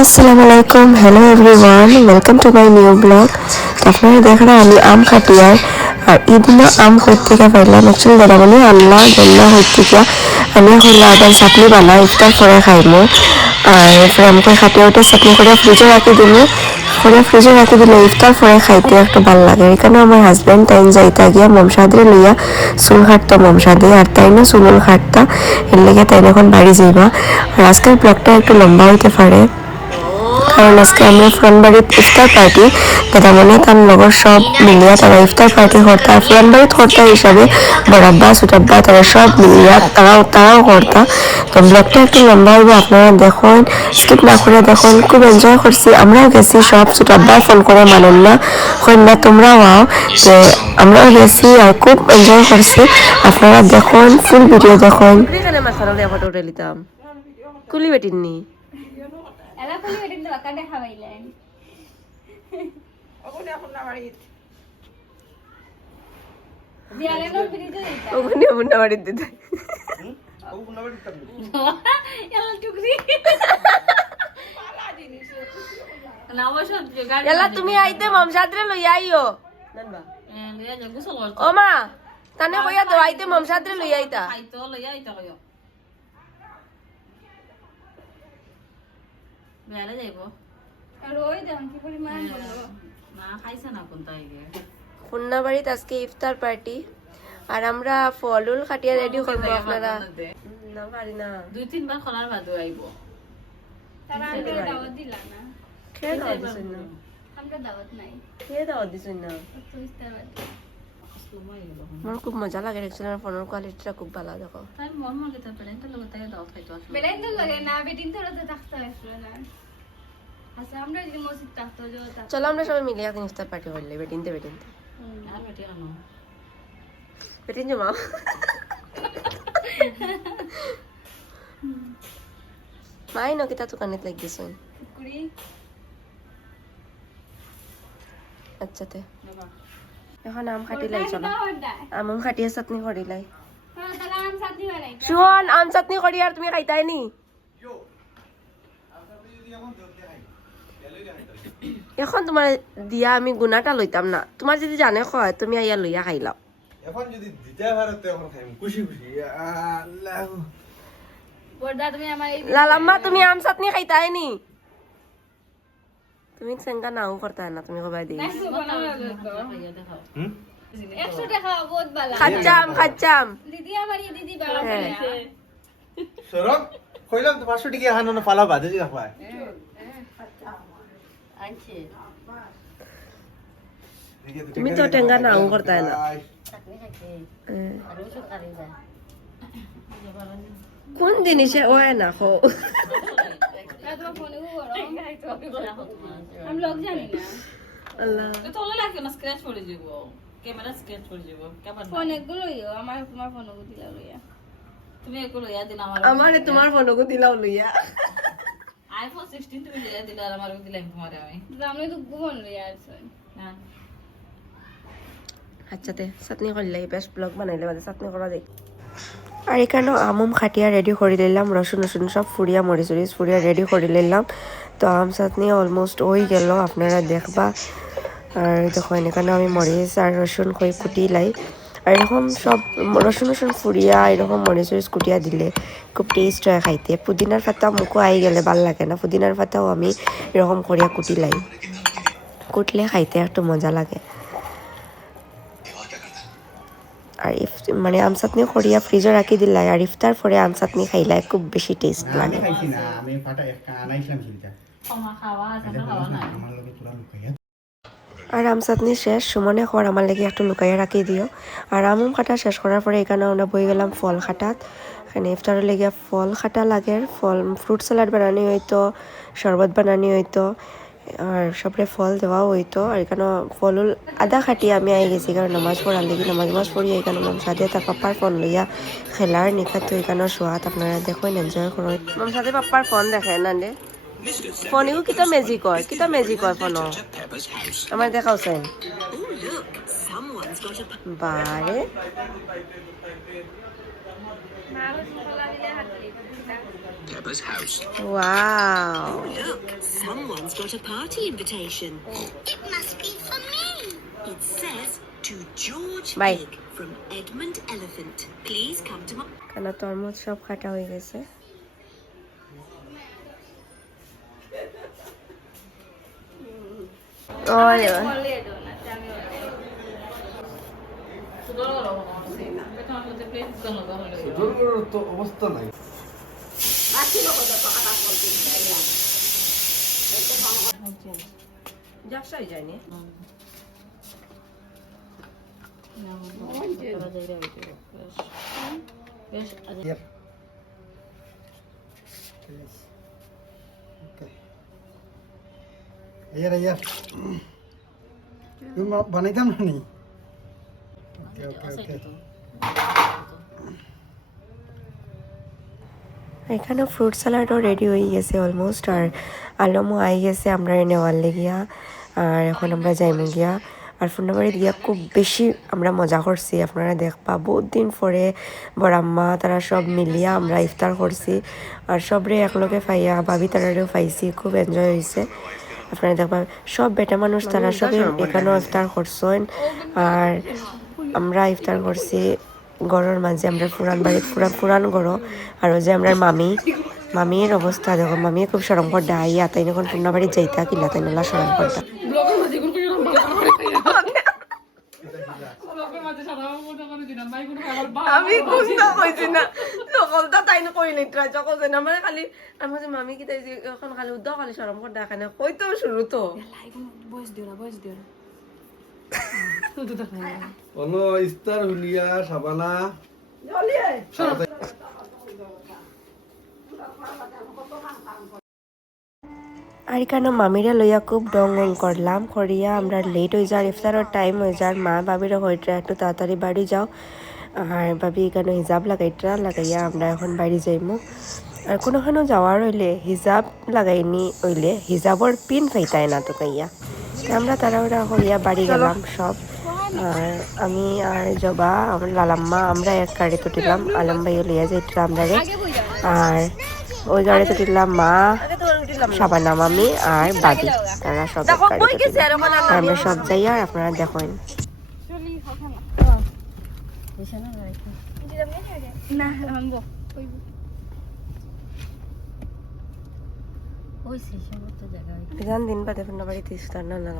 আসসালামু আলাইকুম, hello everyone, welcome to my new blog. তো আপনারা দেখেন আমি আম খাটিয়ার আর ঈদিন আম হইতে পাইলাম অ্যাকচুয়ালি দাদা বলে আল্লাহ জন্য হইতে আমি হইলা আবার চাটনি বানা ইফতার করে খাইমু। আর এরপরে আমাকে খাটিয়া ওটা চাটনি করে ফ্রিজে রাখি দিল, করে ফ্রিজে রাখি দিলে ইফতার পরে খাইতে একটু ভালো লাগে। এখানে আমার হাজব্যান্ড টাইম যাইতা গিয়া মমসাদরে লইয়া চুল খাটতো মমসাদে, আর তাই না চুল খাটতা, এর লেগে তাই এখন বাড়ি যাইবা। আর আজকের ব্লগটা একটু লম্বা হইতে পারে কারণ আজকে আমরা ফ্রেন্ড বাড়ির ইফতার পার্টি দাদা মনে তার লগর সব মিলিয়া তারা ইফতার পার্টি করতা। আর ফ্রেন্ড বাড়ির কর্তা হিসাবে বড়াব্বা ছোটাব্বা তারা সব মিলিয়া তারাও করতা। তো ব্লগটা একটু লম্বা হইব, আপনারা দেখুন, স্কিপ না করে দেখুন। খুব এনজয় করছি, আমরাও গেছি, সব ছোটাব্বা ফোন করে মানুন না কন্যা তোমরাও আও, যে আমরাও গেছি আর খুব এনজয় করছি। আপনারা দেখুন, ফুল ভিডিও দেখুন। কুলি বেটির নি এলা কলি ওদিন তো আকা দেখা পাইলেন ওগুলো এখন না বাড়িতে বিয়ালে নো ফ্রিজে দিতা ওখানে বুন্না বাড়ির দিতে ওগুলো না বাড়িতে এলা টুকরি পালা জিনিস না অবশ্য গাড়ি এলা তুমি আইতে মমসাদরে লই আইও নানবা লইয়া যাবো সলর ও মা তানে কইয়া তো আইতে মমসাদরে লই আইতা আইতো লইয়া আইতা কইও বিয়ালে যাইবো আর ওই দেখুন কি পরিমাণ বললো না খাইছে না কোন তাই গে খুলনা বাড়িতে আজকে ইফতার পার্টি আর আমরা ফলুল খাটিয়া রেডি করবো। আপনারা না পারি না, 2-3 বার খলার বাদে আইবো তারা আমরা দাওয়াত দিলা না খেয়ে দাওয়া দিছুন না, আমরা দাওয়াত নাই খেয়ে দাওয়া দিছুন না। তো ইস্তার আমার খুব মজা লাগে, অ্যাকচুয়ালি আমার ফোনের কোয়ালিটিটা খুব ভালো। দেখো তাই মন মন গেতে পারেন তো লোক তাই দাওয়াত খাইতো আসলে বেলাইন তো লাগে না বেদিন তো রাতে থাকতে আসলো না আচ্ছা আমরা যদি মসজিদ থাকতো যে চলো আমরা সবাই মিলে একদিন ইফতার পার্টি করলে বেটিনতে আর বেটি আনো বেটিন জমা মাই নকিতা দোকানত লাগিয়েছেন কুড়ি আচ্ছা তে বাবা এখন আম খাটি লাই, চলো আম খাটিয়ে চাটনি করি লাই। তাহলে আম সাথী বানাই শুন আম চাটনি করি আর তুমি খাইতাই নি এখন তোমার দিয়া আমি গুণাটা লইতাম না, তোমার যদি জানে হয় তুমি আইয়া লইয়া খাইলাও। এখন যদি দিতে পারো তো এখন খাইম খুশি খুশি আল্লাহ বড়দা তুমি আমার এই লালাম্মা তুমি আম চাটনি খাইতাই নি, তুমি সেঙ্গা নাও করতা না, তুমি কবাই দি নাইসো বানাও হুম 100 টাকা বহুত ভালো খাচ্চাম দিদি আমার এই দিদি বাবা হ্যাঁ। সরব কইলাম তো 500 টাকা হানো না পালা বাদে দিগা পায় আনছে তুমি তো টেঙ্গা নাও করতা না। চাটনি খাইতে হ্যাঁ। আর ওই সব কারি যায় কোন জিনিসে ওয় না খো তোমার ফোনে আমি লোক জানি না আল্লাহ তো হলো লাগে না স্ক্র্যাচ পড়ে যাব ক্যামেরা স্ক্র্যাচ পড়ে যাব কেমন ফোনে গুলোইও আমার তোমার ফোনে দিলা লইয়া তুমি এগুলো ইয়া দিন আমার আমারে তোমার ফোনকো দিলাও লইয়া আইফোন 16 তুমি ইয়া দিলা আর আমার দিলাম তোমারে আমি আমি তো গুবন লইয়া আছে না আচ্ছা তে চাটনি করলে বেশ ব্লগ বানাইলে বাদে চাটনি করা দেখ। আর এখানেও আমুম খাটিয়া রেডি করে নিলাম, রসুন সব ফুরিয়া মরিচ ফুরিয়া রেডি করে নিলাম। তো আম চাটনি অলমোস্ট হয়ে গেল, আপনারা দেখবা। আর দেখো এখানে আমি মরিচ আর রসুন কুটি লাই, আর এরকম সব রসুন ফুরিয়া এরকম মরিচ কুটিয়া দিলে খুব টেস্ট হয় খাইতে। পুদিনার পাতা মুখও আই গেলে ভাল লাগে না, পুদিনার পাতাও আমি এরকম করিয়া কুটি লাই, কুটলে খাইতে একটু মজা লাগে। আর মানে আম চাটনি করিয়া ফ্রিজে রাখি দিলাই, আর ইফতার পরে আম চাটনি খাইলাই খুব বেশি টেস্ট লাগে। খাইছি না আমি ফাটা একটা আনাইছিলাম সিলটা ক্ষমা খাওয়া আছে খাওয়া না আমার লগে তোরা লুকাইয়া আর আম চাটনি শেষ, সুমনে খোয়ার আমার লেগে একটু লুকাইয়া রাখি দিও। আর আম খাটা শেষ করার পরে এখানে আমরা বই গেলাম ফল খাটাত। এখানে ইফতারের লেগে ফল খাটা লাগে, ফ্রুট স্যালাড বানানি হইতো, শরবত বানানি হইতো, আর সবরে ফল দেওয়াও হইতো। আর এখানে ফলুল আদা খাটি আমি আই গেছি কারণ নামাজ পড়ার লেগে, নামাজ পড়ি এখানে মমসাদে তার পাপ্পার ফোন লইয়া খেলার নিখাত তো এখানে শোয়াত। আপনারা দেখুন এনজয় করুন। মমসাদে পাপ্পার ফোন দেখে না দে ফোন এগুলো কিতা ম্যাজিক হয় ফোন আমার দেখাও চাই বারে মা হচ্ছে ফলা দিলে হাত wow Someone's got a party invitation. It must be for me. It says to George Bye. Egg from Edmund Elephant. Please come to my... কেন তরমুজ সব কাটা হয়ে গেছে। ওই তো অবস্থা নাই যাসাই যায়নি Ayer, ayer. Yung banaitan mo ni. Okay. এখানে ফ্রুট স্যালাডও রেডি হয়ে গেছে অলমোস্ট আর আলমও আই গেছে আমরা নেওয়ার লেগিয়া আর এখন আমরা যাইমু গিয়া আর ফুন্নাবাড়িতে গিয়া খুব বেশি আমরা মজা করছি আপনারা দেখবা বহুত দিন পরে বড়াম্মা তারা সব মিলিয়া আমরা ইফতার করছি আর সবরে একলগে পাইয়া ভাবি তারারেও পাইছি খুব এনজয় হয়েছে আপনারা দেখবা সব বেটা মানুষ তারা সবে এখানেও ইফতার করছেন আর আমরা ইফতার করছি গড়ের মাঝে আমরা পুরান বাড়ির পুরান গড় আর ওই যে আমরা মামির অবস্থা দেখো মামি খুব সরম করডা আইয়া তাই এখন পুনা বাড়ি যাইতা কিলা তাই নালা সরম করডা আমি বুঝতে কইছি না সকলটা তাই না কই নাই ট্রাই যখন না মানে খালি আমি যে মামি কি তাই এখন খালি উদ্দা খালি সরম করডা এখানে কই তো শুরু তো ono istar hulia sabana আর এখানে মামিরা লইয়া খুব ডং করলাম করিয়া আমরা লেট হয়ে যার ইফতারের টাইম হয়ে যার মা বাবিরা হইটা একটু তাড়াতাড়ি বাড়ি যাও আর ভাবি এখানে হিজাব লাগাইয়া আমরা এখন বাড়ি যাইমু আর কোনোখানে যাওয়ার হইলে হিজাব লাগাইনি হইলে হিজাবর পিন ফাইতাই না তো কাইয়া আমরা তাড়াহুড়া করিয়া বাড়ি গেলাম সব আর আমি আর জবা আমার লালাম্মা আমরা এক গাড়িতে উঠিলাম আলম ভাইও লইয়া যাইছিলাম আমরা আর ওই গাড়িতে উঠিলাম মা সাবানা মামি আর বাদি তারা সব আমরা সব যাই আর আপনারা দেখেন না আনবো জান দিন বাদে ফোন বাড়িতে ইস্তার না না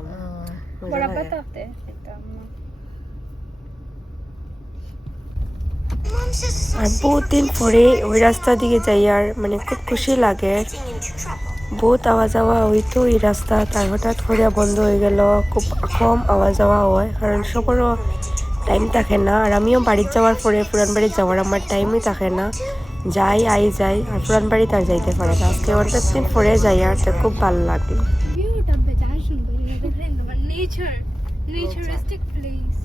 বড় পাতাতে এটা আর বহুত দিন পরে ওই রাস্তা দিকে যাই আর মানে খুব খুশি লাগে বহুত আওয়া যাওয়া হইতো এই রাস্তা তার হঠাৎ করে বন্ধ হয়ে গেল খুব কম আওয়া যাওয়া হয় কারণ সবারও টাইম থাকে না আর আমিও বাড়ির যাওয়ার পরে পুরান বাড়ি যাওয়ার আমার টাইমই থাকে না যাই যাই আর পুরান বাড়ি তার যাইতে পারে না আজকে অনেক দিন পরে যাই আর খুব ভালো লাগলো ভিউটা বেজান সুন্দর দেখেন তোমার নেচারিস্টিক প্লেস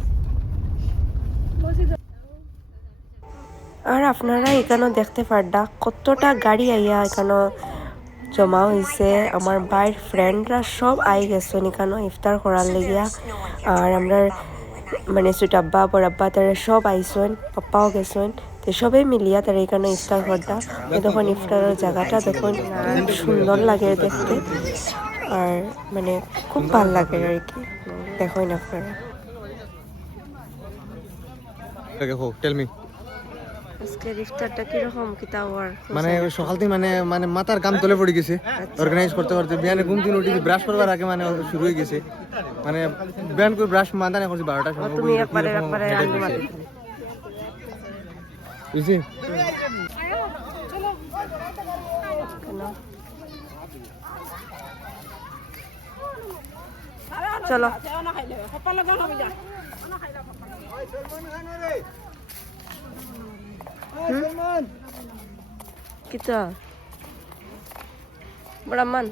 আর আপনারা এখানে দেখতে পারডা কতটা গাড়ি আইয়া এখানে জমা হয়েছে আমার ভাইয়ের ফ্রেন্ডরা সব আই গেছেন এখানে ইফতার করার লেগিয়া আর আমরা মানে সুটাব্বা বড়াব্বা তারা সব আইসন পাপ্পাও গেছেন তো সবাই মিলিয়া তারা এখানে ইফতার করতা তখন ইফতারের জায়গাটা তখন সুন্দর লাগে দেখতে আর মানে খুব ভালো লাগে আর কি দেখেন আপনারা টেল মি আজকে ইফতারটা কিরকম কিতা হওয়ার মানে সকাল থেকে মানে মাথার কাম তলে পড়ে গেছে অর্গানাইজ করতে বিয়ানে ঘুম থেকে উঠি ব্রাশ করবার আগে মানে শুরু হয়ে গেছে মানে বিয়ান করে ব্রাশ মাথা না করছি 12টার সময় তুমি একবারে আলু মাটি বুঝছি চলো কিতা বড়াম্মান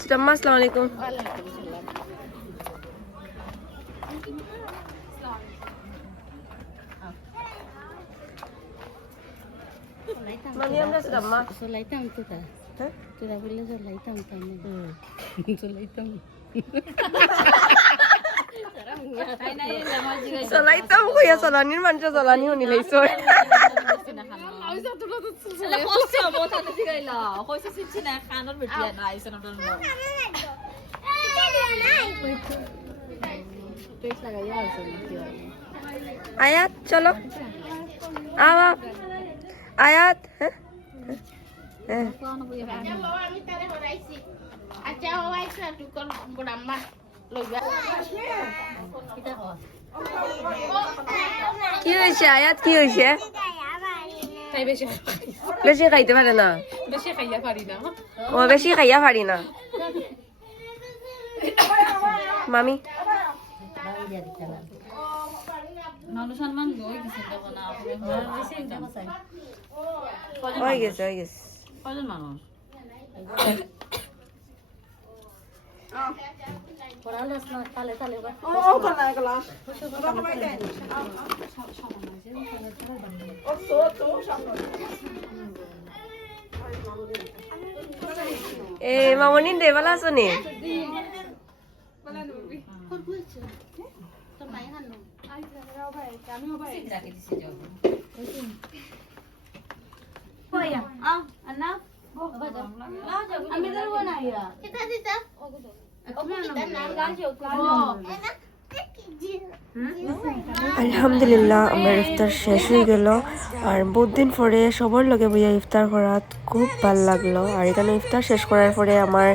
সিটাম্মা আসসালামু আলাইকুম মামি আমরা সিটাম্মা Solaitam kita. হ্যাঁ Kita boleh solaitam kami. Solaitam. চলাইতাম কইয়া চলানির মানুষ চলানি শুনি লাইছো এলা কষ্ট বহুত আনে দিগাইলা কইছে চিনছি না খানোর বেটিয়া না আইছেন আপনার আয়াত চলো আওয়া আয়াত হ্যাঁ হ্যাঁ কি হয়েছে আয়াত কি হয়েছে বেশি খাইতে পারে না ও বেশি খাইয়া পারি না মামি মানুষ সম্মান হয়ে গেছে তখন আপনি হয়ে গেছে কয়জন মানুষ এ মামনি দে ভালো আছো নি আলহামদুলিল্লাহ আমার ইফতার শেষ হয়ে গেল আর বহুত দিন পরে সবার লগে বইয়া ইফতার করাত খুব ভাল লাগলো আর এখানে ইফতার শেষ করার পরে আমার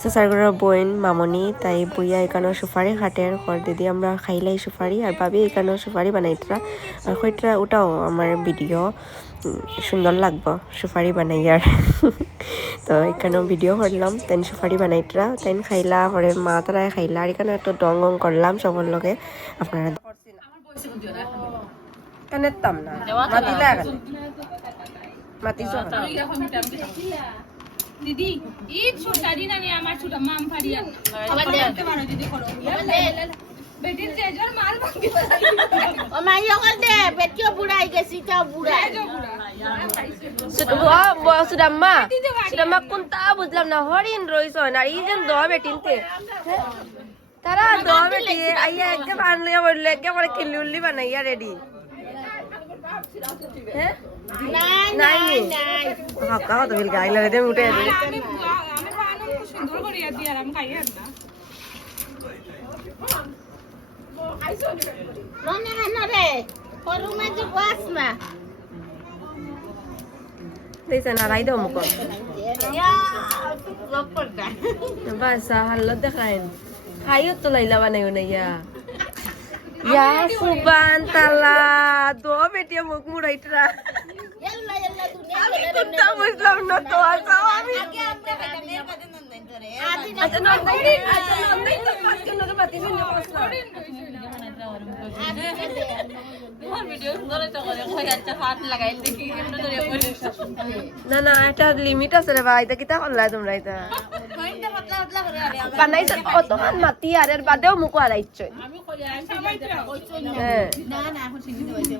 চাচারগড়ের বোন মামনি তাই বইয়া এখানে সুপারি খাটের ঘর দিদি আমরা খাইলাই সুপারি আর ভাবি এখানেও সুপারি বানাইতরা আর কইটা ওটাও আমার ভিডিও সুন্দর লাগবো সুপারি বানাইয়ার তো এখানেও ভিডিও করলাম তাই সুপারি বানাইতরা তাই খাইলা পরে মা তারাই খাইলা আর এখানে একটু ডং করলাম সবার লগে আপনারা কানেতাম না মাতিলা মাতিছ দিদি ঈদ ছোটারি না নি আমার ছোট মাম ফাড়িয়া আবার দেখতে পারো যদি করো বেটির তেজর মাল ভাঙি ও মাই ওখান দে বেটিও বুড়াই গেছি তাও বুড়া সুদাম্মা কোনটা বুঝলাম না হরিণ রইছ না এই যে দ বেটিনতে তারা দ বেটি আইয়া একদম আনলিয়া বললে একেবারে কিল্লি উল্লি বানাইয়া রেডি হ্যাঁ নাই হাক্কা তো বিল গাইলা রে উঠে আমি বানো সুন্দর করে দিয়া আমি খাইয়া না রনে হানরে করুমা যে বাসমা দিছে না রাই দাও মুখ ইয়া লপড়টা বাস হাল্লা দেখাইন খাইও তো লাইলা বানাইও না ইয়া সুবান তালা দো বেটিয়া মুখ মুড়াইতরা এল্লা এল্লা দুনিয়া আমি কোনটা বুঝলাম না তো আসাও আমি আগে আমরা কাটানের কাজে নন্দন করে আচ্ছা নন্দাই তো পাঁচ কেন তো পাতি শুনে বসলাম তোমার ভিডিও সুন্দর তো করে কই আচ্ছা হাত লাগাই দেখি কেন ধরে পড়ে না না এটা লিমিট আছে রে ভাই এটা কিতা করলাই তোমরা এটা কইন্টা পাতলা পাতলা করে আরে বানাইছ অতমান মাতি আর এর বাদেও মুখ আড়াইছ আমি কই আইছি হ্যাঁ না না এখন শিখি দেবাইছে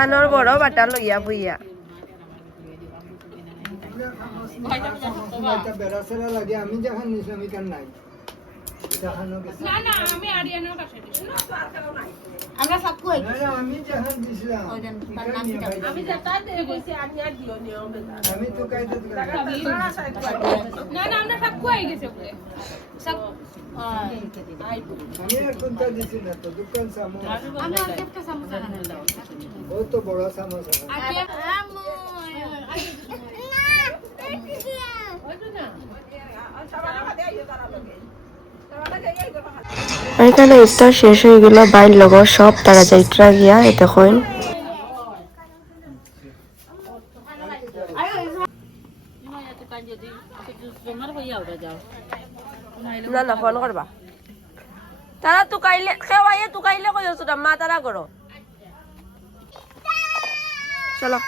আনর বড় বাটা লইয়া বইয়া বেড়াচেরা লাগে আমি যখন নিছিলাম এখান নাই না না আমি আরিয়ানোর কাছে আমরা সব কই না না আমি যখন দিছিলাম আমি যেটা দে কইছি আমি আর দিও নিও আমি তো কাইতে না না আমরা সব কই গেছে বলে সব আমি আর কোনটা দিছি না তো দোকান সামো আমরা একটা সমস্যা না ও তো বড় সমস্যা আমু এখানে ইফতার শেষ হয়ে গেল বাইর লগ সব তারা যাইত্রা গিয়া এতে কইন না না ফোন করবা তারা তুকাইলে খেওয়াইয়ে তুকাইলে কই আছো মা তারা করো চলো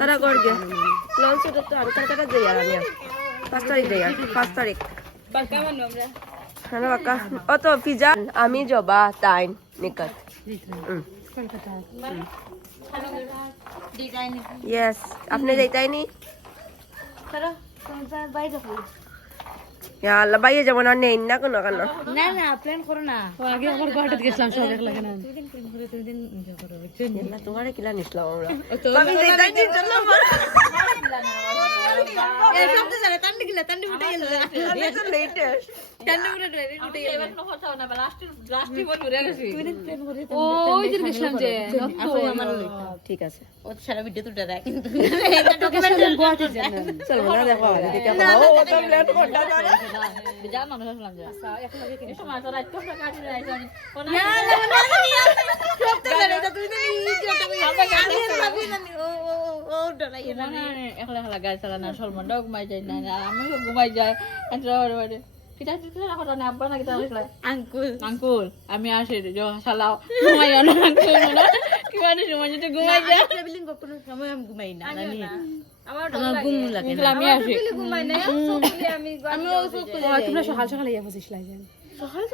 তারা কর গে লঞ্চ তো আর কাটা যাই আর আমি 5 তারিখ যাই 5 তারিখ বাকা মানো আমরা হ্যালো বাকা ও তো পিজা আমি জবা তাইন নিকট ইয়েস আপনি যাইতাই নি করো বাইরে কই ইয়া আল্লাহ বাইয়ে যাবো না নেই না কোনো কেন না না প্ল্যান করো না আগে আমার বাড়িতে গেছিলাম সব এক লাগে না না তোমারে কিলা নিছিলাম আমরা ওই দিন গেছিলাম যে ঠিক আছে ও সারা ভিডিও তুলে দেয় কিন্তু চলো না দেখো দেখে যা মানুষ আসলাম যা এই সময় তো রাত করে কাটি রাইছ আমি একলা একলা গাড়ি চালানো সলমনটাও ঘুমাই যায় না আমিও ঘুমাই যায় কিতা রাখো না আব্বা না কিতা রাখলা আঙ্কুল আমি আসি চালাও ঘুমাই না আঙ্কুল না কিমান সময় যদি ঘুমাই যায় ট্রাভেলিং কোনো সময় আমি ঘুমাই না জানি আমার ঘুম লাগে কিন্তু আমি আসি ঘুমাই না চোখে আমি তোমরা সকাল সকাল ইয়া বুঝিস লাগে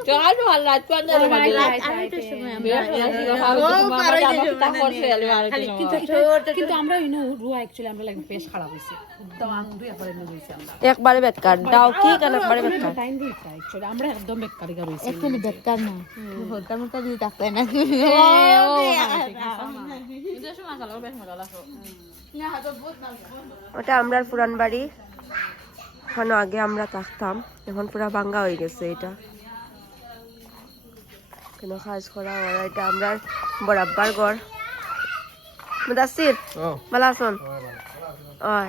চল তো আল্লাহ কোন ধরে বাজে আড়াইটার সময় কিন্তু আমরা ইনো রুয়া অ্যাকচুয়ালি আমরা লাইক বেশ খারাপ হইছে একদম আন্দু একবারে নিয়ে হইছে আমরা একবারে বেকার দাও কি কেন একবারে বেকার টাইম রইছে অ্যাকচুয়ালি আমরা একদম বেকারিগা রইছি একদম বেকার না হলতা মতো দিতে থাকতে না ঈদের সময় চালাও বেশ মজা লাগলো ওটা আমরা পুরান বাড়ি এখন আগে আমরা থাকতাম এখন পুরা ভাঙ্গা হয়ে গেছে এটা কেন কাজ করা ওরা এটা আমরা বরাবর ঘর মুদাসির ভালো আছেন ওই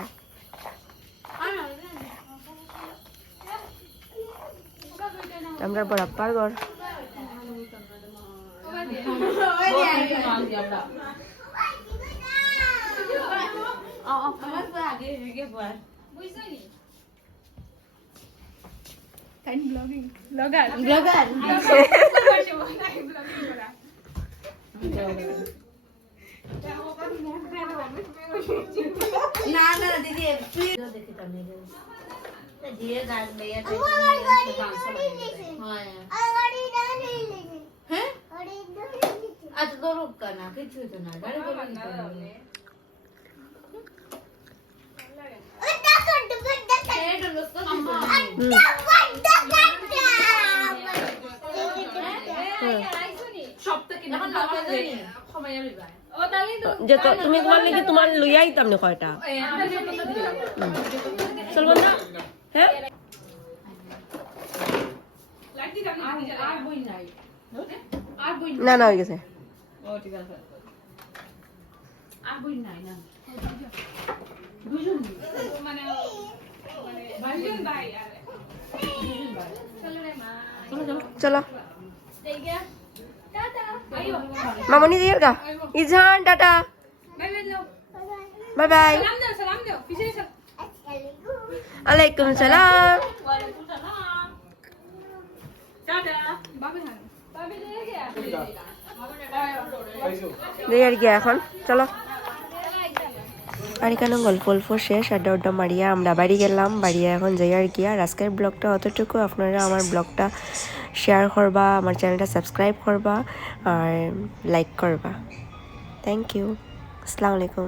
আমরা বরাবর ঘর না না দিদি দিয়ে গান মেয়া হ্যাঁ আজ গরম কানা কিছু তো না গাড়ি গরম যে তুমি তোমার নাকি তোমার লইয়া আইতাম না কয়টা চলবো না হ্যাঁ না না হয়ে গেছে চলো মামনি দিয়ের গা ইজান টাটা বাই বাই আলাইকুম সালাম দিয়ের গিয়া এখন চলো আর এখানে গল্প গল্প শেষ আড্ডা উড্ডা মারিয়া আমরা বাড়ি গেলাম বাড়িয়া এখন যাই আর কি আর আজকের ব্লগটা অতটুকু আপনারা আমার ব্লগটা শেয়ার করবা আমার চ্যানেলটা সাবস্ক্রাইব করবা আর লাইক করবা থ্যাংক ইউ আসসালামু আলাইকুম